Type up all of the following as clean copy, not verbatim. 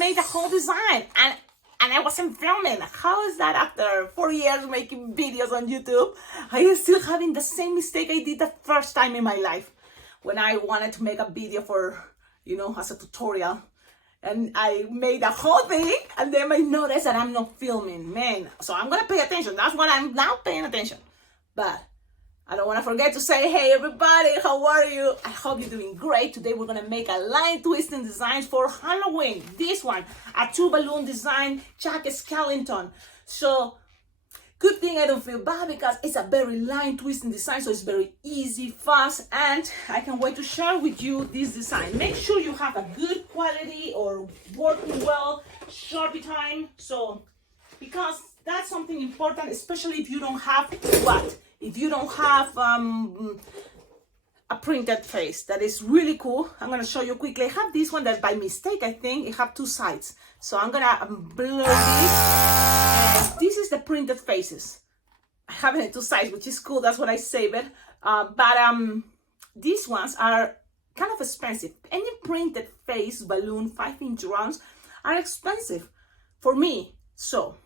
made the whole design, and I wasn't filming. How is that after 4 years making videos on YouTube? I am still having the same mistake I did the first time in my life when I wanted to make a video for, you know, as a tutorial. And I made a whole thing, and then I noticed that I'm not filming, man. So I'm gonna pay attention. That's what I'm now paying attention. But I don't want to forget to say, hey everybody, how are you? I hope you're doing great. Today we're gonna make a line twisting designs for Halloween. This one, a 2-balloon design, Jack Skellington. So good thing I don't feel bad because it's a very line twisting design, so it's very easy, fast, and I can't wait to share with you this design. Make sure you have a good quality or working well, Sharpie time. So because that's something important, especially if you don't have what? If you don't have a printed face, that is really cool. I'm gonna show you quickly. I have this one that by mistake, I think it have 2 sides. So I'm gonna blur this. And this is the printed faces. I have it in 2 sides, which is cool. That's what I save it. But these ones are kind of expensive. Any printed face balloon 5-inch rounds are expensive for me. So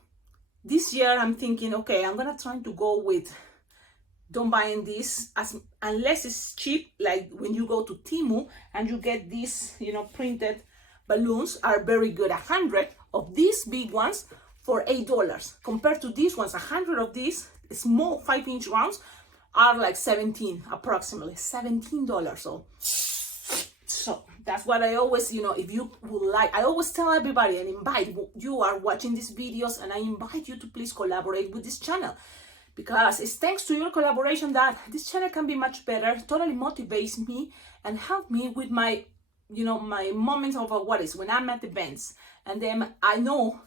this year I'm thinking, okay, I'm gonna try to go with don't buy this unless it's cheap, like when you go to Temu and you get these, you know, printed balloons are very good. 100 of these big ones for $8 compared to these ones. 100 of these small 5-inch rounds are like approximately $17. So that's what I always, you know, if you would like, I always tell everybody and invite you are watching these videos, and I invite you to please collaborate with this channel, because it's thanks to your collaboration that this channel can be much better. Totally motivates me and help me with my, you know, my moments of what is when I'm at events. And then I know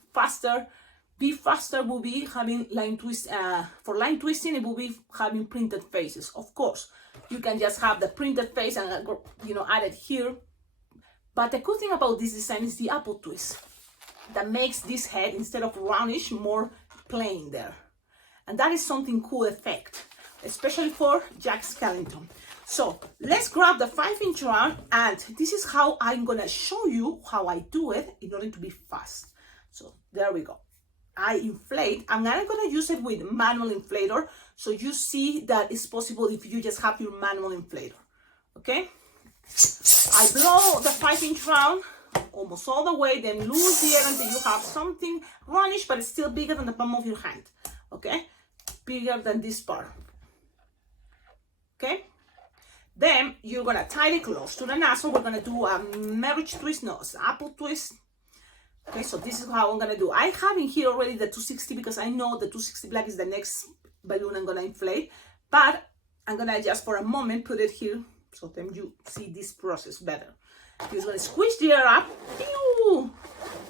be faster will be having line twist, for line twisting, it will be having printed faces. Of course, you can just have the printed face and, you know, add it here. But the cool thing about this design is the apple twist that makes this head, instead of roundish, more plain there. And that is something cool effect, especially for Jack Skellington. So let's grab the 5-inch round, and this is how I'm gonna show you how I do it in order to be fast. So there we go. I inflate. I'm not gonna use it with manual inflator, so you see that it's possible if you just have your manual inflator. Okay? I blow the 5-inch round almost all the way, then lose the air until you have something roundish, but it's still bigger than the palm of your hand. Okay? Bigger than this part. Okay, then you're gonna tie it close to the nozzle. We're gonna do a marriage twist, no, it's apple twist. Okay, so this is how I'm gonna do. I have in here already the 260 because I know the 260 black is the next balloon I'm gonna inflate, but I'm gonna just for a moment put it here so then you see this process better. You're just gonna squish the air up, pew,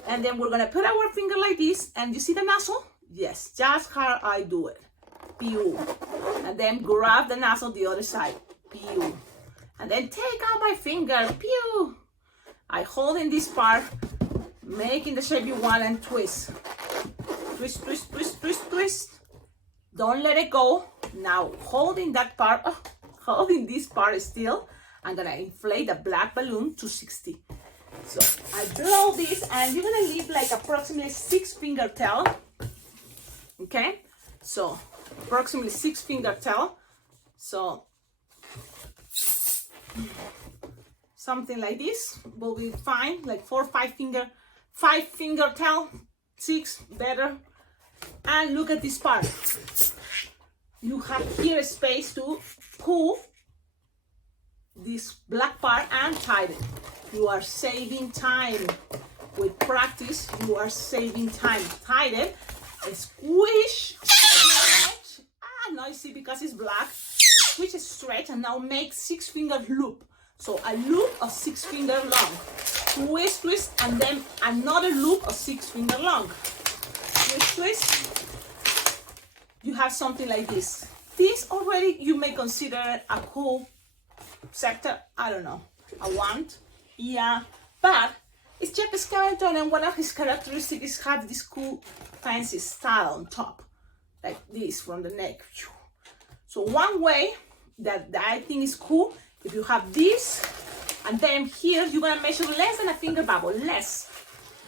and then we're gonna put our finger like this, and you see the nozzle? Yes, just how I do it. Pew. And then grab the nozzle the other side. Pew. And then take out my finger. Pew. I hold in this part, making the shape you want, and twist. Twist, twist, twist, twist, twist. Don't let it go. Now holding that part, holding this part still, I'm gonna inflate the black balloon to 60. So I blow this, and you're gonna leave like approximately 6 finger tail. Okay, so approximately 6 finger tail. So something like this will be fine, like 4 or 5 finger tail, 6 better. And look at this part. You have here space to pull this black part and tie it. You are saving time. With practice, you are saving time. Tie it. Squish, stretch, noisy because it's black. Squish, stretch, and now make 6 finger loop. So a loop of 6 finger long. Twist, twist, and then another loop of 6 finger long. Twist, twist. You have something like this. This already you may consider a cool sector. I don't know, a wand, yeah, but it's Jack Skellington, and one of his characteristics is have this cool fancy style on top, like this from the neck. So one way that I think is cool, if you have this, and then here you're gonna measure less than a finger bubble, less.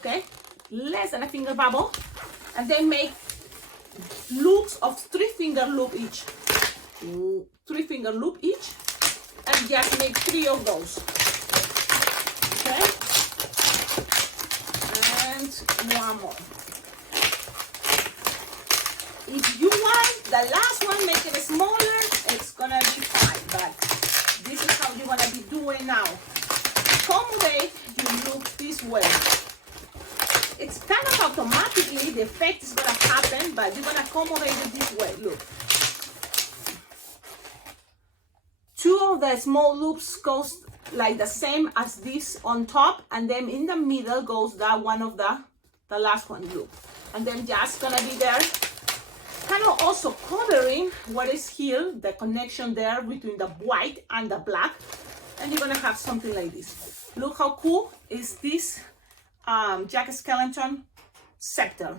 okay? Less than a finger bubble. And then make loops of 3-finger loop each. 3-finger loop each. And just make 3 of those. Okay? And one more. If you want the last one, make it smaller, it's gonna be fine. But this is how you're gonna be doing now. Accommodate your look this way. It's kind of automatically, the effect is gonna happen, but you're gonna accommodate it this way. Look. 2 of the small loops goes like the same as this on top, and then in the middle goes that one of the last one loop. And then just gonna be there, kind of also covering what is here, the connection there between the white and the black. And you're gonna have something like this. Look how cool is this Jack Skellington scepter.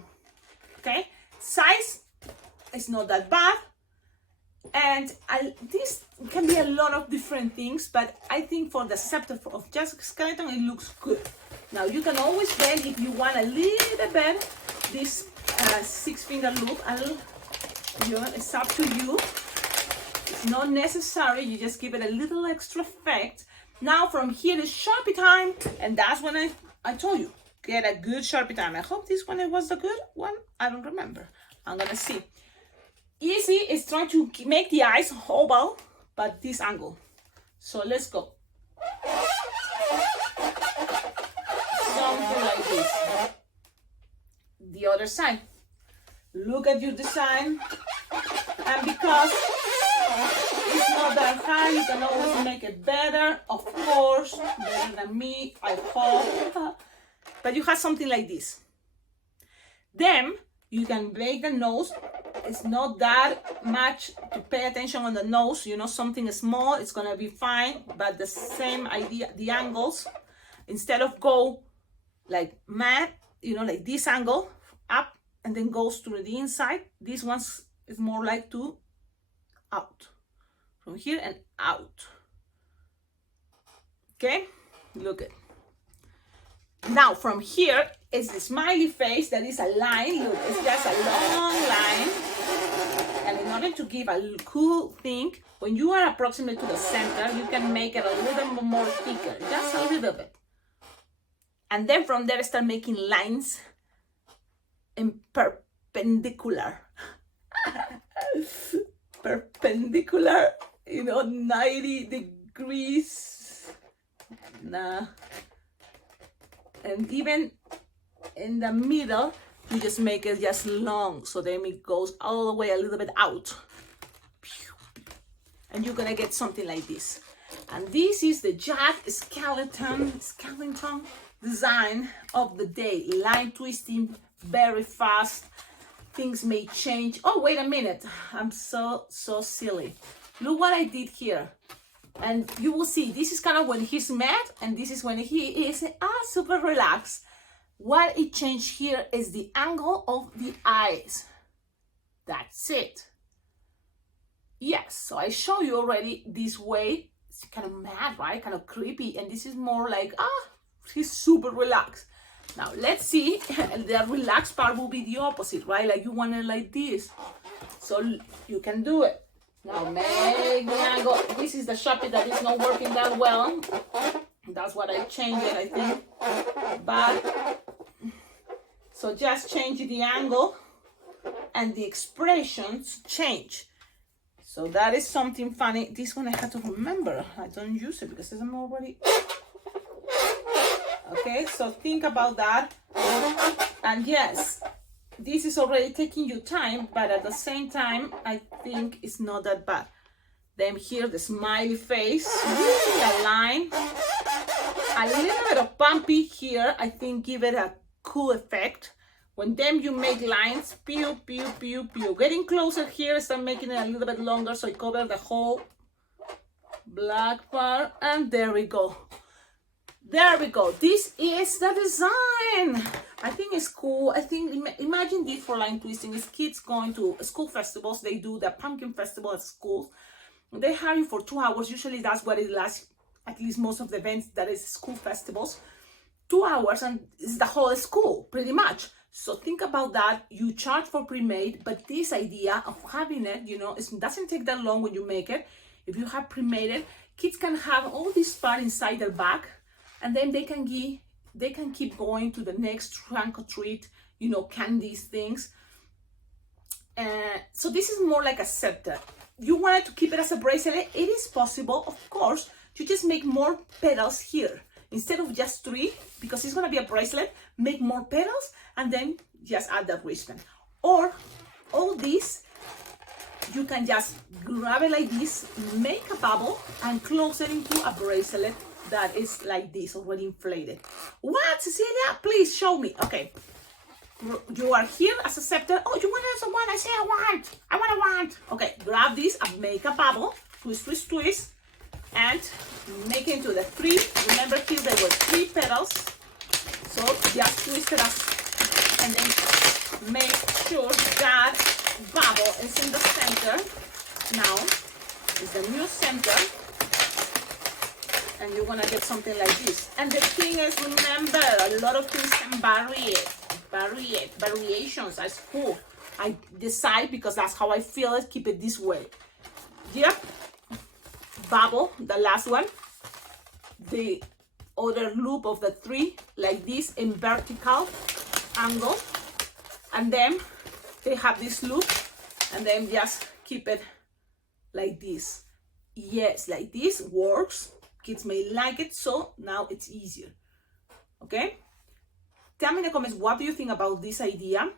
Okay, size is not that bad, and this can be a lot of different things, but I think for the scepter of Jack Skellington it looks good. Now you can always bend if you want a little bit this 6-finger loop, and it's up to you. It's not necessary, you just give it a little extra effect. Now from here is Sharpie time, and that's when I told you, get a good Sharpie time. I hope this one was the good one. I don't remember. I'm gonna see. Easy is trying to make the eyes oval, but this angle. So let's go. Something like this. The other side. Look at your design, and because it's not that hard, you can always make it better, of course, better than me, I hope. But you have something like this. Then you can make the nose. It's not that much to pay attention on the nose, you know, something small, it's gonna be fine, but the same idea, the angles, instead of go like matte, you know, like this angle up and then goes to the inside, this one is more like to out, from here and out. Okay, look at. Now from here is the smiley face that is a line. Look, it's just a long line. And in order to give a cool thing, when you are approximate to the center, you can make it a little bit more thicker, just a little bit. And then from there start making lines in perpendicular. Perpendicular, you know, 90 degrees. Nah. And even in the middle, you just make it just long, so then it goes all the way a little bit out. And you're gonna get something like this. And this is the Jack Skellington design of the day. Line twisting, very fast. Things may change. Oh, wait a minute. I'm so silly. Look what I did here. And you will see, this is kind of when he's mad, and this is when he is super relaxed. What it changed here is the angle of the eyes. That's it. Yes, so I show you already this way. It's kind of mad, right? Kind of creepy. And this is more like, he's super relaxed. Now let's see, the relaxed part will be the opposite, right? Like you want it like this. So you can do it. Now make the angle. This is the Sharpie that is not working that well. That's what I changed it, I think. But, so just change the angle and the expressions change. So that is something funny. This one I have to remember. I don't use it because I'm already... Okay, so think about that. And yes, this is already taking you time, but at the same time, I think it's not that bad. Then here, the smiley face, a line, a little bit of bumpy here, I think give it a cool effect. When then you make lines, pew, pew, pew, pew. Getting closer here, start making it a little bit longer so I cover the whole black part, and there we go. There we go. This is the design. I think it's cool. I think, imagine this for line twisting. It's kids going to school festivals. They do the pumpkin festival at schools. They hire you for 2 hours. Usually that's what it lasts, at least most of the events that is school festivals. 2 hours and it's the whole school, pretty much. So think about that. You charge for pre-made, but this idea of having it, you know, it doesn't take that long when you make it. If you have pre-made it, kids can have all this part inside their bag, and then they can keep going to the next trunk or treat, you know, candies, things. So this is more like a scepter. You wanted to keep it as a bracelet, it is possible, of course. You just make more petals here. Instead of just 3, because it's gonna be a bracelet, make more petals and then just add the wristband. Or all this, you can just grab it like this, make a bubble and close it into a bracelet that is like this, already inflated. What, Cecilia? Please show me. Okay. You are here as a scepter. Oh, you want as a one? I say I want. Okay, grab this and make a bubble. Twist, twist, twist. And make it into the 3. Remember here there were 3 petals. So just twist it up. And then make sure that bubble is in the center. Now is the new center. And you're gonna get something like this. And the thing is, remember, a lot of things can variations as cool. I decide because that's how I feel it, keep it this way. Yep. Bubble, the last one. The other loop of the 3, like this in vertical angle. And then they have this loop, and then just keep it like this. Yes, like this works. Kids may like it, so now it's easier. Okay? Tell me in the comments, what do you think about this idea?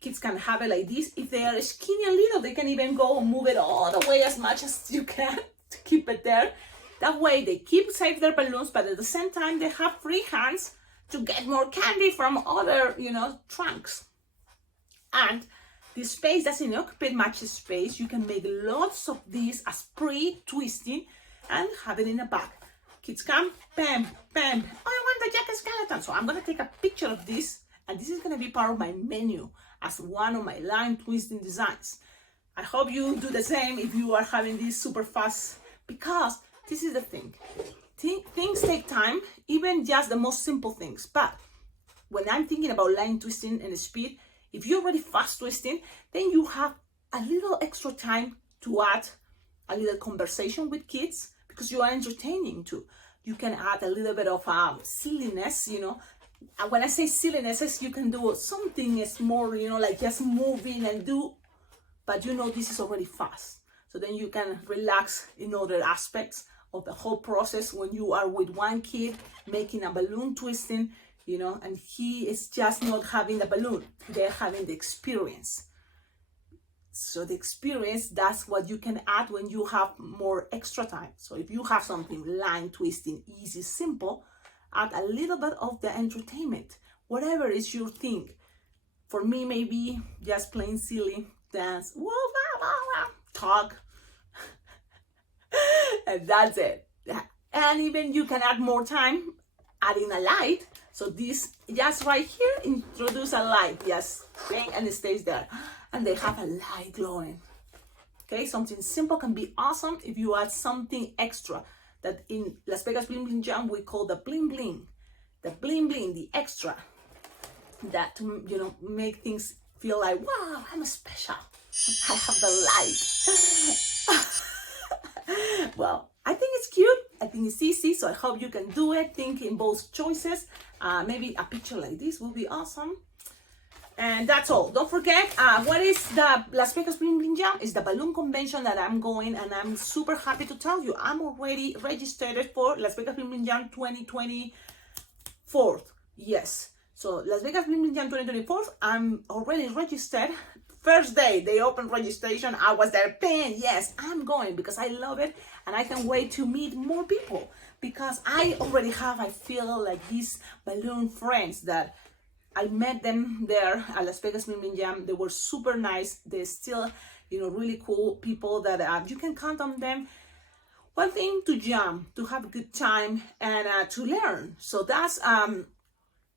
Kids can have it like this. If they are skinny and little, they can even go and move it all the way as much as you can to keep it there. That way they keep safe their balloons, but at the same time they have free hands to get more candy from other, you know, trunks. And the space doesn't occupy much space. You can make lots of these as pre-twisting and have it in a bag. Kids come, bam, bam. Oh, I want the Jack Skellington. So I'm gonna take a picture of this, and this is gonna be part of my menu as one of my line twisting designs. I hope you do the same if you are having this super fast, because this is the thing. Things take time, even just the most simple things. But when I'm thinking about line twisting and speed, if you're already fast twisting, then you have a little extra time to add a little conversation with kids, because you are entertaining too. You can add a little bit of silliness, you know. And when I say silliness, you can do something is more, you know, like just moving and do, but you know this is already fast. So then you can relax in other aspects of the whole process when you are with one kid making a balloon twisting, you know, and he is just not having the balloon, they're having the experience. So the experience, that's what you can add when you have more extra time. So if you have something line twisting, easy, simple, add a little bit of the entertainment, whatever is your thing. For me, maybe just plain silly dance, whoa, wah, wah, wah, talk, and that's it. And even you can add more time, adding a light. So this, just right here, introduce a light, yes, bang, and it stays there. And they have a light glowing. Okay, something simple can be awesome if you add something extra that in Las Vegas Bling Bling Jam we call the bling bling. The bling bling, the extra. That to, you know, make things feel like, wow, I'm special. I have the light. Well, I think it's cute. I think it's easy. So I hope you can do it. Think in both choices. Maybe a picture like this will be awesome. And that's all. Don't forget, what is the Las Vegas Bling Bling Jam? It's the balloon convention that I'm going, and I'm super happy to tell you I'm already registered for Las Vegas Bling Bling Jam 2024. Yes. So Las Vegas Bling Bling Jam 2024, I'm already registered. First day they opened registration, I was there, bang, yes, I'm going because I love it, and I can wait to meet more people because I already have, I feel like these balloon friends that I met them there at Las Vegas Bling Bling Jam. They were super nice. They're still, you know, really cool people that you can count on them. One thing, to jam, to have a good time, and to learn. So that's,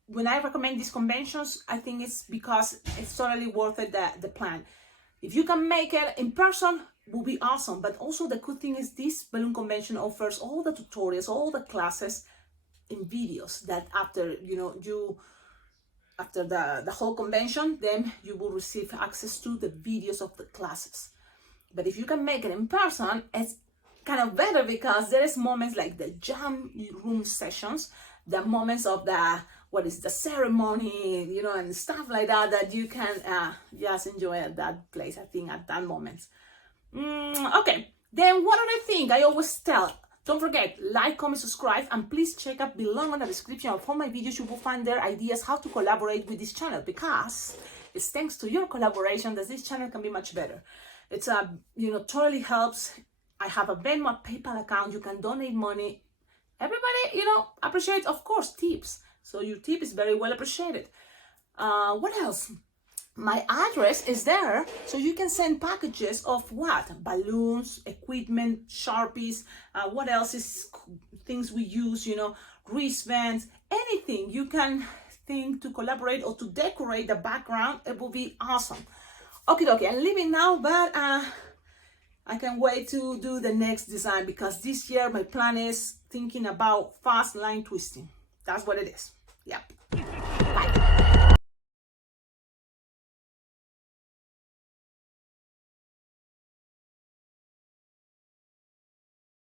when I recommend these conventions, I think it's because it's totally worth it, the plan. If you can make it in person, will be awesome. But also the good thing is this balloon convention offers all the tutorials, all the classes in videos that after, after the whole convention, then you will receive access to the videos of the classes. But if you can make it in person, it's kind of better because there is moments like the jam room sessions, the moments of the ceremony, and stuff like that you can just enjoy at that place, I think, at that moment. Okay, then one other thing I always tell, don't forget, like, comment, subscribe, and please check out below in the description of all my videos. You will find there ideas how to collaborate with this channel, because it's thanks to your collaboration that this channel can be much better. It's totally helps. I have a Venmo, a PayPal account. You can donate money. Everybody, appreciates, of course, tips. So your tip is very well appreciated. What else? My address is there, so you can send packages of what? Balloons, equipment, Sharpies, what else is things we use, wristbands, anything you can think to collaborate or to decorate the background. It will be awesome. Okay, I'm leaving now, but I can't wait to do the next design, because this year my plan is thinking about fast line twisting. That's what it is. Yep. Bye.